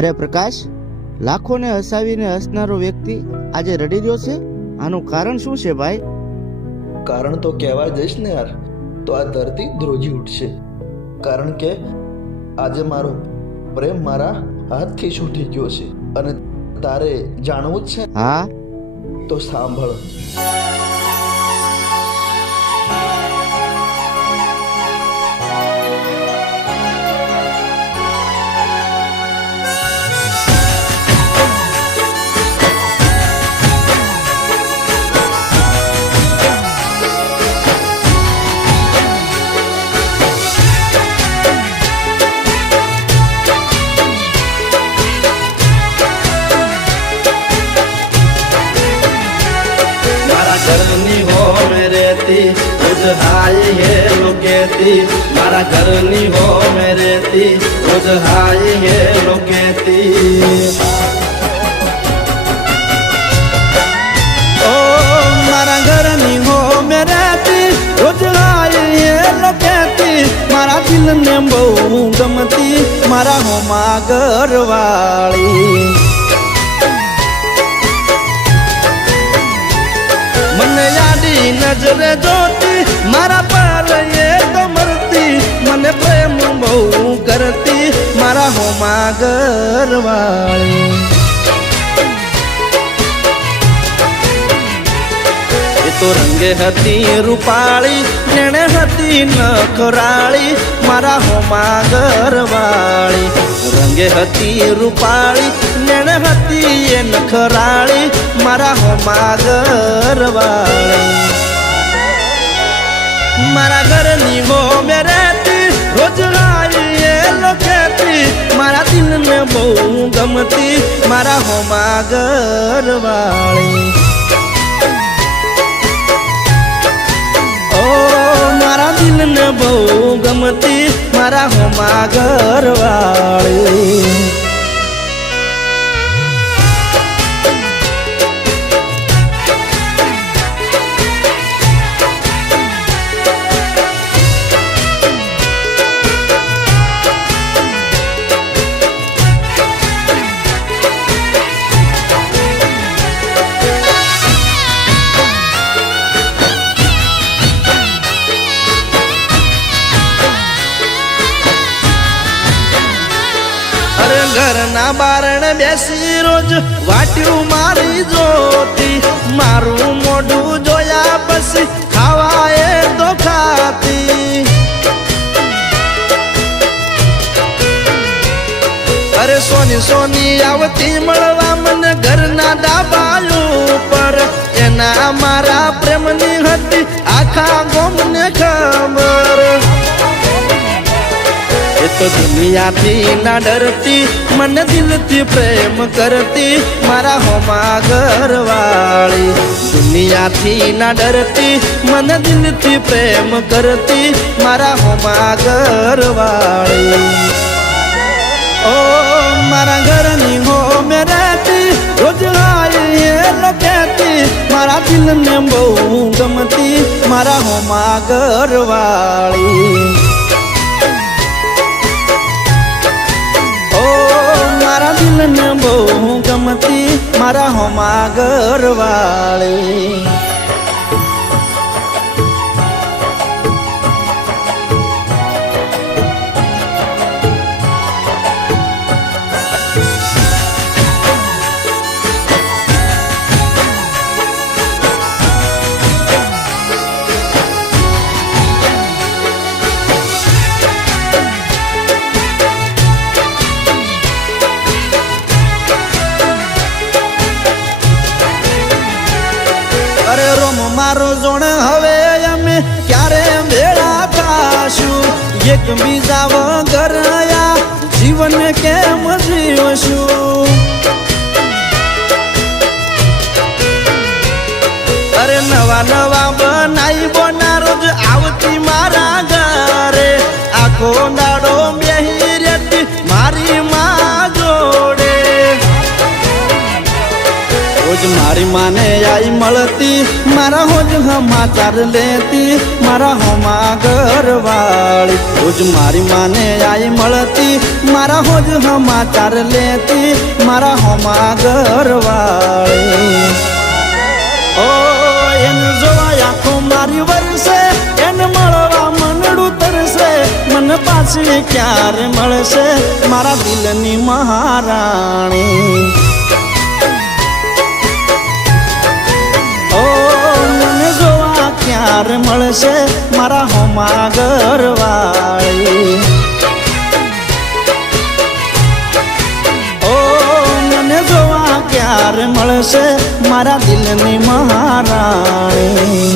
અરે પ્રકાશ, લાખોને હસાવીને હસનારો વ્યક્તિ આજે રડી રહ્યો છે. આનું કારણ શું છે ભાઈ? કારણ તો કહેવા જઈશ ને યાર તો આ ધરતી ધ્રુજી ઉઠશે. કારણ કે આજે મારો પ્રેમ મારા હાથથી છૂટી ગયો છે અને તારે જાણવું જ છે. હા તો સાંભળ. घरनी हो मेरे ती रोज हाय हे लोकेती मारा घरनी हो मेरे ती रोज हाय हे लोकेती ओ मारा घरनी हो मेरे ती रोज हाय हे लोकेती मारा दिल ने बहु गमती मारा हो मा घरवाળી મને યાદી નજરે જોતી મારા પર એ તો મરતી મને પ્રેમ બહુ કરતી મારા હોમા ઘરવાળી એ તો રંગે હતી રૂપાળી નેણે હતી નખરાળી મારા હોમા ઘરવાળી રંગે હતી રૂપાળી નેણે હતી એ નખરાળી મારા હોમા ઘરવાળી મારા ઘરની હો મેરેતી રોજ રાઈ એ લોકેતી મારા દિલને બહુ ગમતી મારા હોમા ઘરવાળી ઓ મારા દિલને બહુ ગમતી મારા હોમા ઘરવાળી ઘરના બારણે બેસી રોજ વાટ્યું મારી જોતી મારું મોઢું જોયા પછી ખાવા એ તો ખાતી અરે સોની સોની આવતી મળવા મને ઘરના ડાબાયું પર એના મારા પ્રેમની હતી આખા ગોમને ખબર એ તો દુનિયાથી ના ડરતી મને દિલથી પ્રેમ કરતી મારા હોમા ઘરવાળી દુનિયાથી ના ડરતી મને દિલથી પ્રેમ કરતી મારા હોમા ઘરવાળી ઓ મારા ઘરની હો મેરેતી રોજ આય એ લોકેતી મારા દિલને બહુ ગમતી મારા હોમા ઘરવાળી મારા દિલને બહુ ગમતી મારા હોમા ઘરવાળી અરે રોમ મારો જોણ હવે અમે ક્યારે ભેળા થાશું એક બીજા વગર આ જીવન કેમ જીવશું અરે નવા નવા બનાઈ બોના રોજ આવતી મારા ઘરે આખો દાડો બેહી રહેતી મારી માં જોડે રોજ મારી માને આઈ મળતી મારા હોજ સમાચાર લેતી મારા હોમા ઘરવાળી રોજ મારી માને આઈ મળતી, મારા હોજ સમાચાર લેતી, મારા હોમા ઘરવાળી. ઓ એને જોવા આંખો મારી વરસે, એને મળવા મનડું તરસે, મને પાછી ક્યારે મળશે મારા દિલની મહારાણી. ઓ મને જોવા ક્યારે મળશે મારા હોમા ઘરવાળી. ઓ મને જોવા ક્યારે મળશે મારા દિલની મહારાણી.